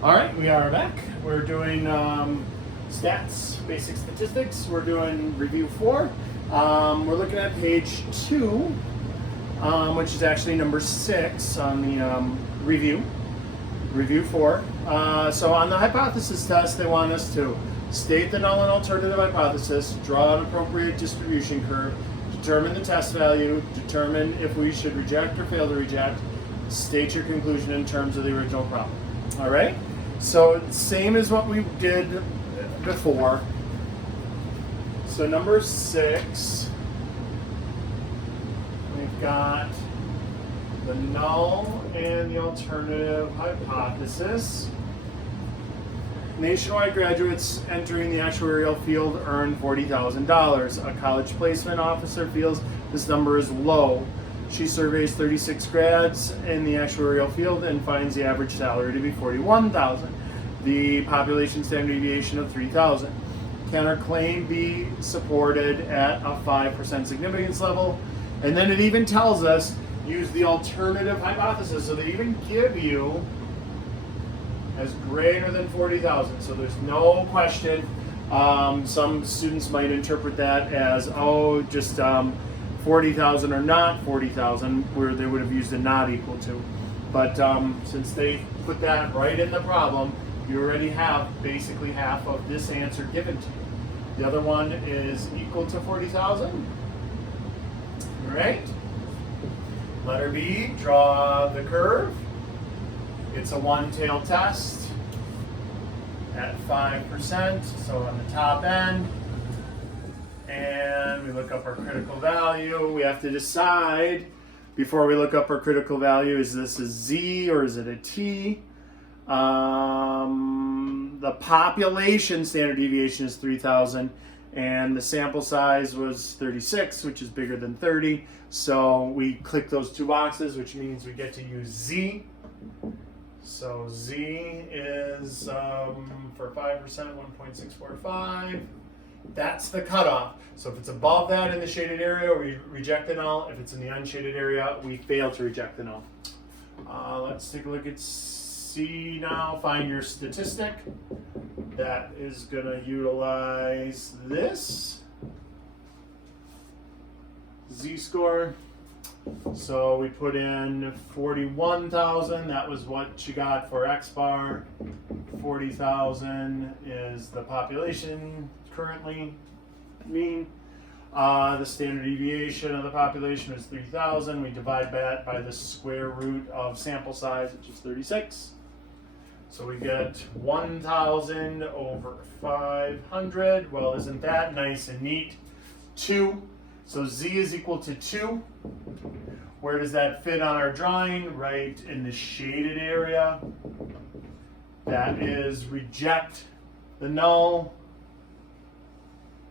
All right, we are back. We're doing stats, basic statistics. We're doing review 4. We're looking at page 2, which is actually number 6 on the review 4. So on the hypothesis test, they want us to state the null and alternative hypothesis, draw an appropriate distribution curve, determine the test value, determine if we should reject or fail to reject, state your conclusion in terms of the original problem. All right? So same as what we did before. So number 6, we've got the null and the alternative hypothesis. Nationwide graduates entering the actuarial field earn $40,000. A college placement officer feels this number is low. She surveys 36 grads in the actuarial field and finds the average salary to be $41,000. The population standard deviation of 3,000. Can her claim be supported at a 5% significance level? And then it even tells us use the alternative hypothesis. So they even give you as greater than 40,000. So there's no question. Some students might interpret that as, oh, just 40,000 or not 40,000, where they would have used a not equal to. But since they put that right in the problem, you already have basically half of this answer given to you. The other one is equal to 40,000. All right. Letter B, draw the curve. It's a one-tailed test at 5%, so on the top end. And we look up our critical value. We have to decide before we look up our critical value, is this a Z or is it a T? The population standard deviation is 3,000 and the sample size was 36, which is bigger than 30. So we click those two boxes, which means we get to use Z. So Z is for 5%, 1.645. That's the cutoff. So if it's above that in the shaded area, we reject the null. If it's in the unshaded area, we fail to reject the null. Let's take a look at C now. Find your statistic. That is going to utilize this Z-score. So we put in 41,000. That was what you got for X bar. 40,000 is the population currently mean. The standard deviation of the population is 3,000. We divide that by the square root of sample size, which is 36. So we get 1,000 over 500. Well, isn't that nice and neat? 2. So Z is equal to 2. Where does that fit on our drawing? Right in the shaded area. That is reject the null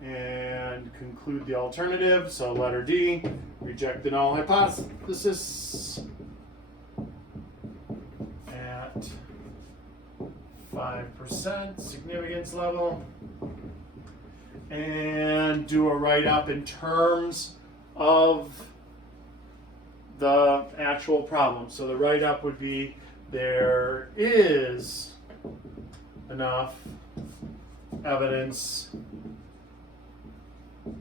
and conclude the alternative. So letter D, reject the null hypothesis at 5% significance level, and do a write-up in terms of the actual problem. So the write-up would be there is enough evidence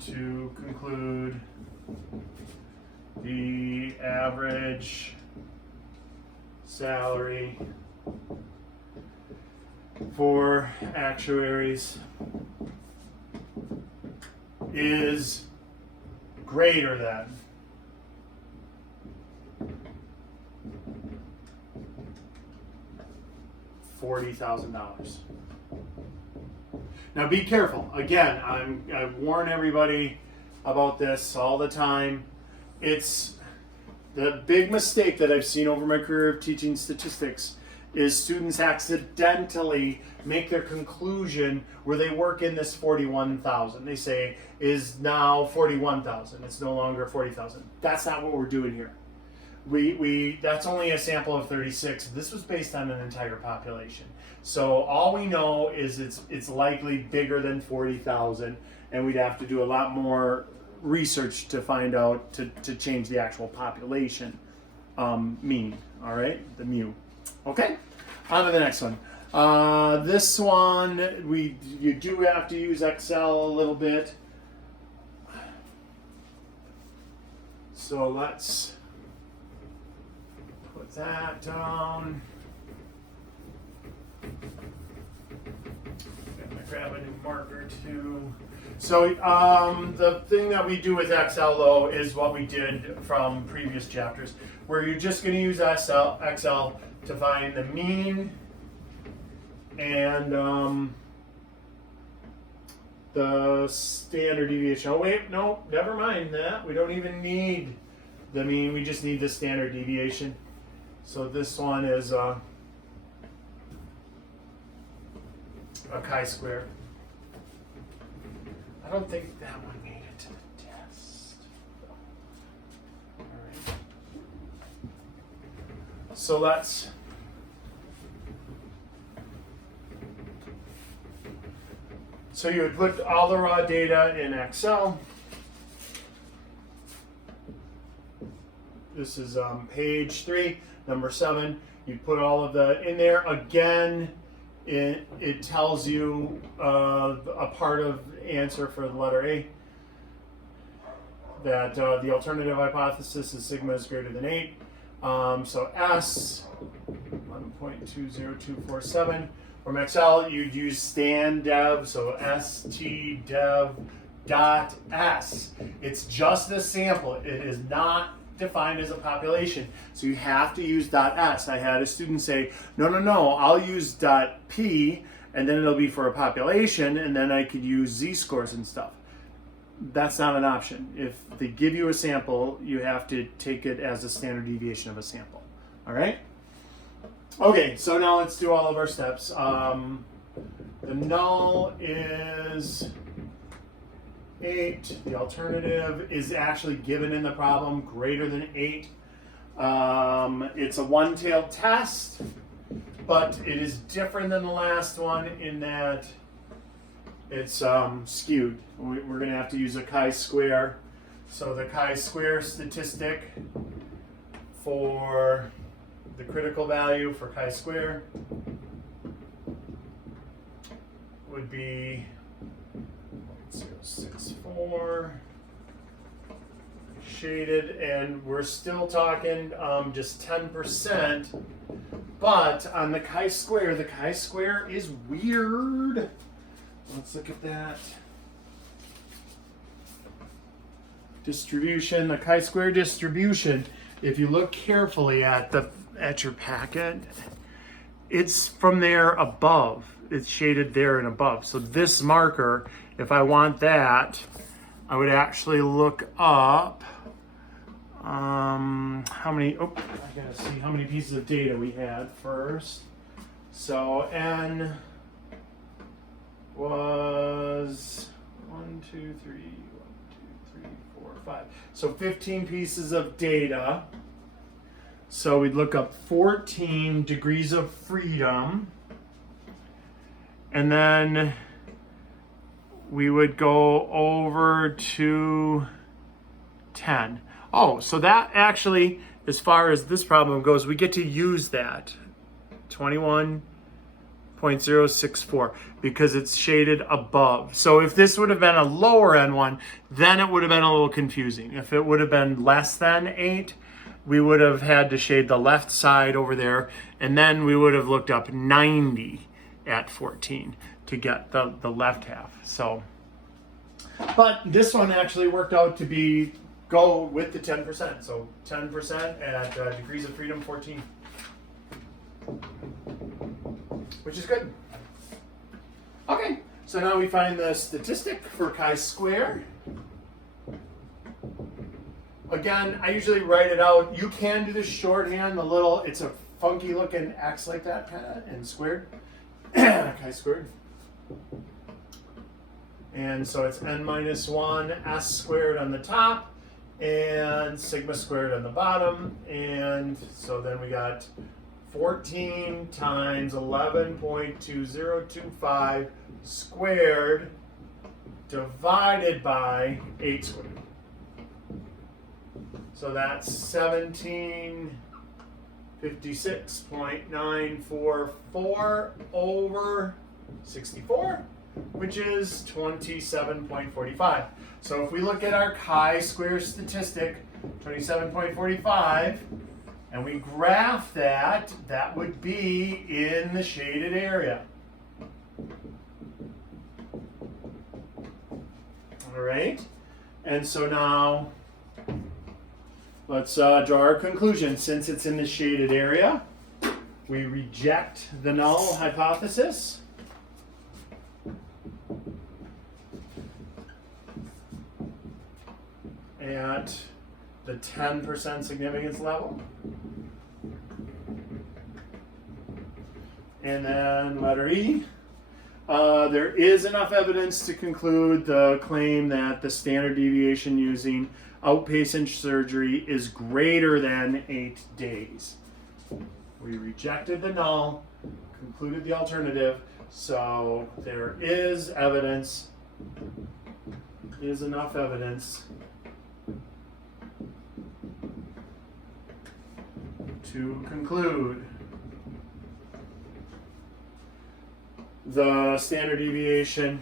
to conclude the average salary for actuaries is greater than $40,000. Now be careful. Again, I warn everybody about this all the time. It's the big mistake that I've seen over my career of teaching statistics is students accidentally make their conclusion where they work in this 41,000. They say is now 41,000. It's no longer 40,000. That's not what we're doing here. We that's only a sample of 36. This was based on an entire population. So all we know is it's likely bigger than 40,000, and we'd have to do a lot more research to find out to change the actual population mean. All right, the mu. Okay, on to the next one. This one, you do have to use Excel a little bit. So let's put that down. I'm gonna grab a new marker too. So the thing that we do with Excel though is what we did from previous chapters, where you're just going to use Excel to find the mean and the standard deviation. Oh wait, no, never mind that. We don't even need the mean, we just need the standard deviation. So this one is a chi-square. I don't think that one made it to the test. All right. So let's so you would put all the raw data in Excel. This is page 3, number 7. You put all of the in there again. It tells you a part of the answer for the letter A, that the alternative hypothesis is sigma is greater than 8. So S 1.20247. From Excel, you'd use stand_dev, so stdev dot s. It's just a sample. It is not defined as a population, so you have to use .s. I had a student say, no, I'll use .p, and then it'll be for a population, and then I could use z-scores and stuff. That's not an option. If they give you a sample, you have to take it as a standard deviation of a sample. All right? Okay, so now let's do all of our steps. The null is 8. The alternative is actually given in the problem, greater than 8. It's a one-tailed test, but it is different than the last one in that it's skewed. We're going to have to use a chi-square. So the chi-square statistic for the critical value for chi-square would be 0.064 shaded, and we're still talking just 10%, but on the chi-square is weird. Let's look at that distribution. The chi-square distribution, if you look carefully at your packet, it's from there above. It's shaded there and above. So this marker, if I want that, I would actually look up how many, I gotta see how many pieces of data we had first. So N was 1, 2, 3, 4, 5. So 15 pieces of data. So we'd look up 14 degrees of freedom. And then we would go over to 10. Oh, so that actually, as far as this problem goes, we get to use that 21.064 because it's shaded above. So if this would have been a lower end one, then it would have been a little confusing. If it would have been less than 8, we would have had to shade the left side over there, and then we would have looked up 90 at 14 to get the left half. So, but this one actually worked out to go with the 10%. So 10% at degrees of freedom 14, which is good. Okay, so now we find the statistic for chi-square. Again, I usually write it out. You can do the shorthand, it's a funky looking X like that, kind of, and squared, chi-squared. And so it's n minus 1 s squared on the top and sigma squared on the bottom. And so then we got 14 times 11.2025 squared divided by 8 squared. So that's 1756 56.944 over 64, which is 27.45. So if we look at our chi-square statistic, 27.45, and we graph that, that would be in the shaded area. All right, and so now let's draw our conclusion. Since it's in the shaded area, we reject the null hypothesis. At the 10% significance level. And then letter E. There is enough evidence to conclude the claim that the standard deviation using outpatient surgery is greater than 8 days. We rejected the null, concluded the alternative, so there is evidence, is enough evidence to conclude the standard deviation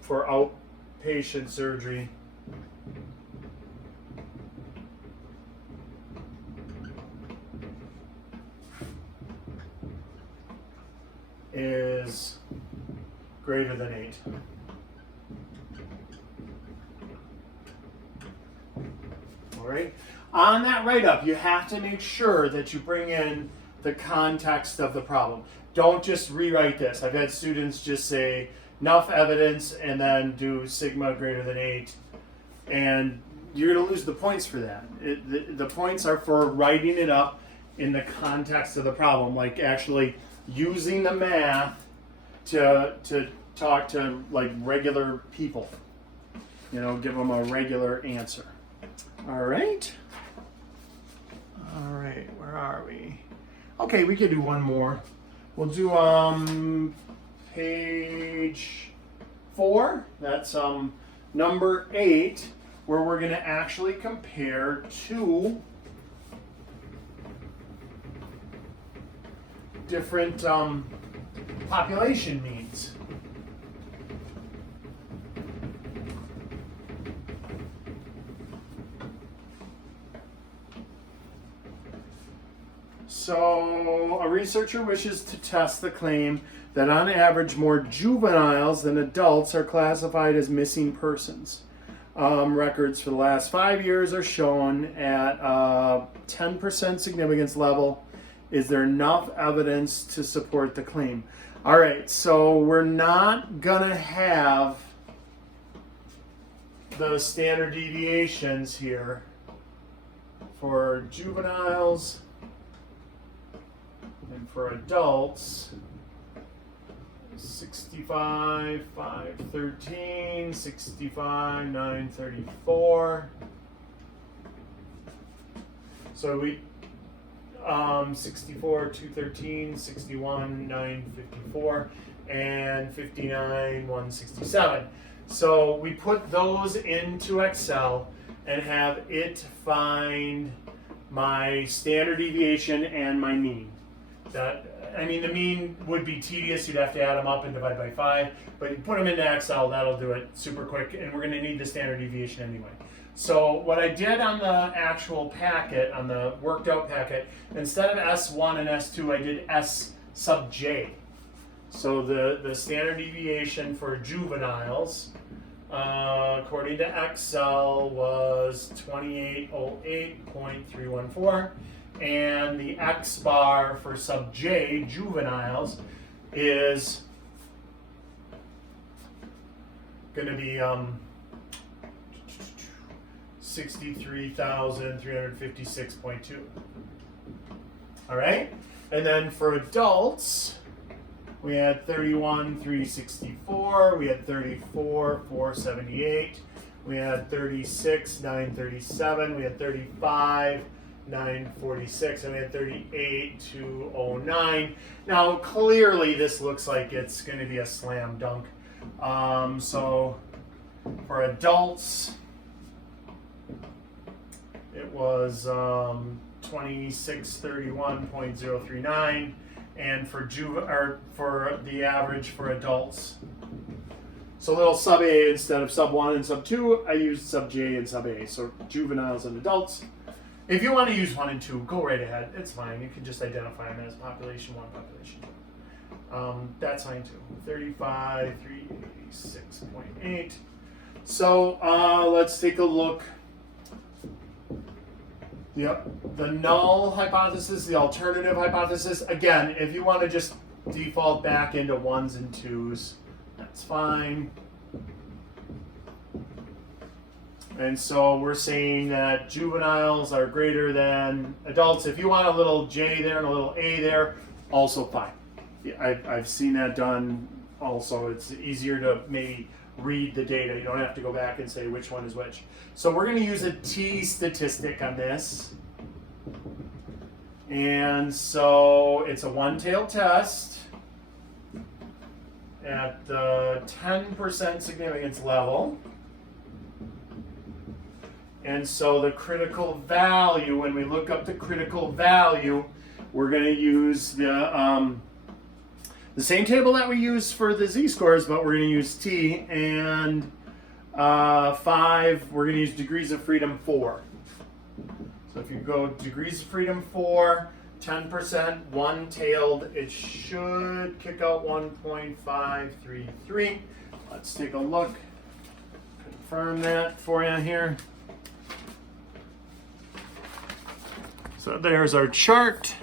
for outpatient surgery is greater than 8. All right. On that write-up, you have to make sure that you bring in the context of the problem. Don't just rewrite this. I've had students just say enough evidence and then do sigma greater than 8, and you're going to lose the points for that. The points are for writing it up in the context of the problem, like actually using the math to talk to like regular people, you know, give them a regular answer. All right, where are we? Okay, we could do one more. We'll do page 4. That's number 8, where we're going to actually compare two different population means. So a researcher wishes to test the claim that on average more juveniles than adults are classified as missing persons. Records for the last 5 years are shown at 10% significance level. Is there enough evidence to support the claim? All right, so we're not gonna have the standard deviations here for juveniles and for adults. 65, 513, 65, 934. So we 64, 213, 61, 954, and 59, 167. So we put those into Excel and have it find my standard deviation and my mean. I mean, the mean would be tedious. You'd have to add them up and divide by 5. But you put them into Excel, that'll do it super quick. And we're going to need the standard deviation anyway. So what I did on the actual packet, on the worked out packet, instead of S1 and S2, I did S sub J. So the standard deviation for juveniles, according to Excel, was 2808.314. And the X bar for sub J, juveniles, is going to be 63,356.2. All right, and then for adults, we had 31,364. We had 34,478. We had 36,937. We had 35. 946, and we had 38,209. Now, clearly, this looks like it's going to be a slam dunk. So, for adults, it was 2631.039, and for for the average for adults. So little sub A instead of sub 1 and sub 2, I used sub J and sub A. So juveniles and adults. If you want to use 1 and 2, go right ahead. It's fine. You can just identify them as population 1, population 2. That's fine too. 35,386.8. So let's take a look. Yep, the null hypothesis, the alternative hypothesis. Again, if you want to just default back into 1s and 2s, that's fine. And so we're saying that juveniles are greater than adults. If you want a little J there and a little A there, also fine. Yeah, I've seen that done also. It's easier to maybe read the data. You don't have to go back and say which one is which. So we're going to use a T statistic on this. And so it's a one-tailed test at the 10% significance level. And so the critical value, when we look up the critical value, we're going to use the same table that we use for the z-scores, but we're going to use T, and 5, we're going to use degrees of freedom 4. So if you go degrees of freedom 4, 10%, one-tailed, it should kick out 1.533. Let's take a look, confirm that for you here. So there's our chart.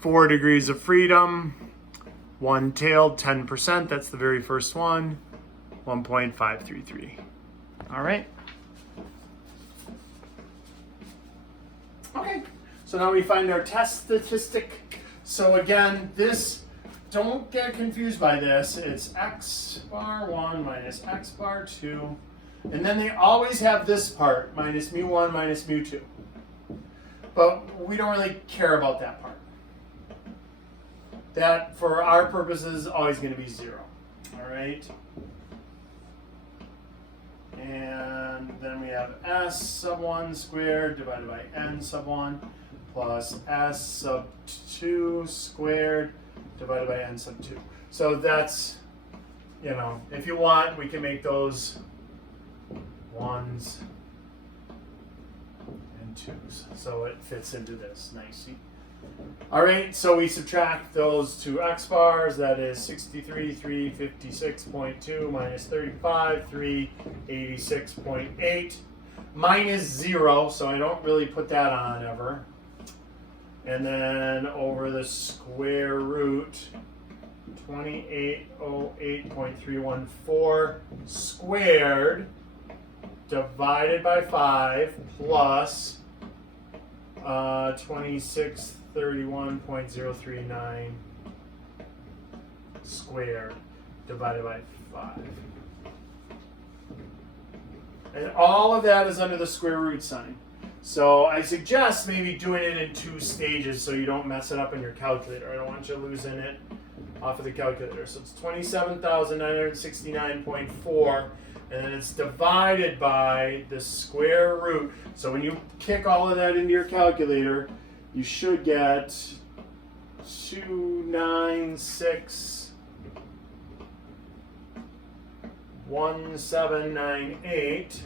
4 degrees of freedom, one-tailed, 10%. That's the very first one, 1.533. All right. Okay, so now we find our test statistic. So again, this, don't get confused by this. It's x bar 1 minus x bar 2. And then they always have this part, minus mu1 minus mu2. But we don't really care about that part. That, for our purposes, is always going to be 0. All right? And then we have s sub 1 squared divided by n sub 1 plus s sub 2 squared divided by n sub 2. So that's, you know, if you want, we can make those 1s and 2s. So it fits into this nicely. All right, so we subtract those two x bars. That is 63,356.2 minus 35,386.8 minus 0. So I don't really put that on ever. And then over the square root, 2808.314 squared divided by 5 plus 2631.039 squared divided by 5. And all of that is under the square root sign. So I suggest maybe doing it in 2 stages so you don't mess it up in your calculator. I don't want you losing it off of the calculator. So it's 27,969.4, and then it's divided by the square root. So when you kick all of that into your calculator, you should get 2961798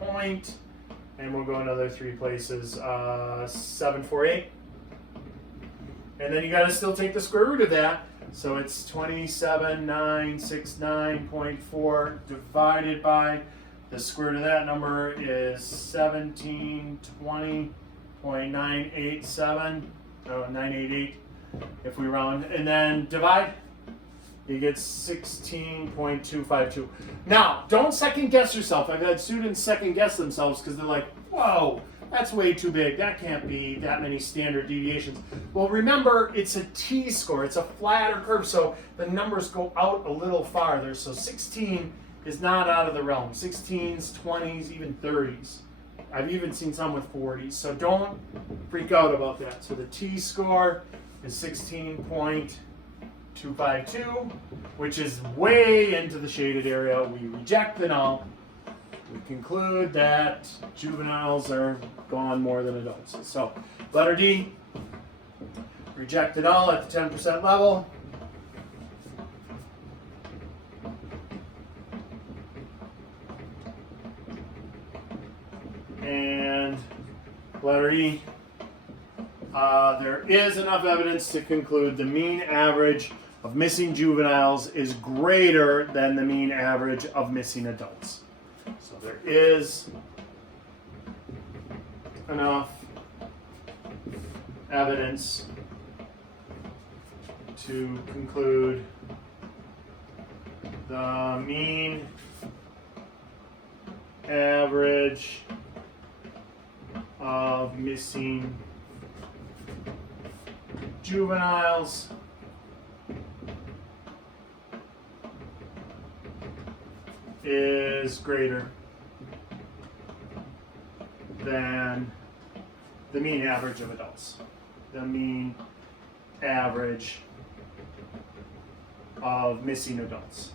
point, and we'll go another 3 places, 748. And then you got to still take the square root of that. So it's 27969.4 divided by the square root of that number is 1720.987, 988 if we round, and then divide, you get 16.252. Now, don't second guess yourself. I've had students second guess themselves because they're like, whoa, that's way too big. That can't be that many standard deviations. Well, remember, it's a t-score. It's a flatter curve, so the numbers go out a little farther. So 16 is not out of the realm. 16s, 20s, even 30s. I've even seen some with 40s, so don't freak out about that. So the t-score is 16.252, which is way into the shaded area. We reject the null. We conclude that juveniles are gone more than adults. So letter D, reject the null at the 10% level. And letter E, there is enough evidence to conclude the mean average of missing juveniles is greater than the mean average of missing adults. So there is enough evidence to conclude the mean average of missing juveniles is greater than the mean average of adults. The mean average of missing adults.